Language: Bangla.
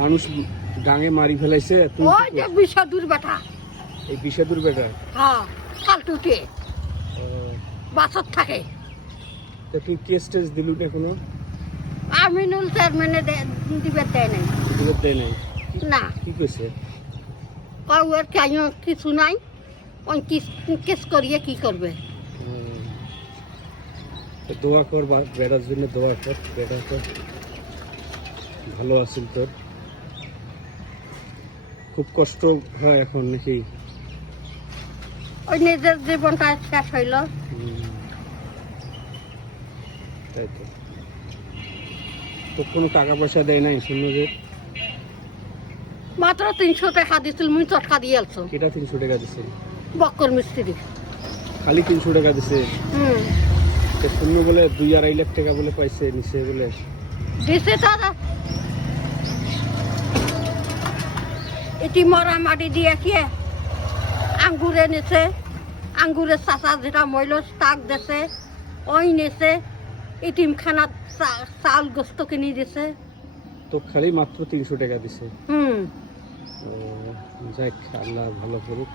মানুষ ডাঙে মারি ফেলাইছে তুই ওই যে বিষাদুর বেটা। এই বিষাদুর বেটা? হ্যাঁ, ফালতুতে বাসত থাকে। তা তুই কেস টেস দিলু না কোনো? আমিনুল চেয়ারম্যানে দিবে দেয় নাই। দিলে দেয় নাই? না, কি কইছে? ওর কেন কিছু নাই, ওই কেস করিয়ে কি করবে। তো দোয়া কর বেটার জন্য, দোয়া কর, বেটা তো ভালো আছিল তোর। খুব কষ্ট হয় এখন নাকি? ওই নিজের জীবনটা শেষ হইল। তাই তো। তো কোনো টাকা পয়সা দেয় নাই শুনলো যে? মাত্র 300 টাকা দিছিল, মুই চটকা দিয়ে আলছো। কেটা 300 টাকা দিছে? বক্কর মিস্ত্রি। খালি 300 টাকা দিছে? হুম, শুনলো বলে 2-2.5 লাখ টাকা বলে পাইছে নিচে বলে। দিছে তারা। এটি মরা মাটি দিয়ে কি আঙ্গুরে নেছে, আঙ্গুরের চাচা যেটা মইল তাক দেছে, ওই নেছে, এটিমখানাত চাল গোস্ত কিনি দিছে। তো খালি মাত্র 300 টাকা দিছে? হুম। যাক, আল্লাহ ভালো করুক।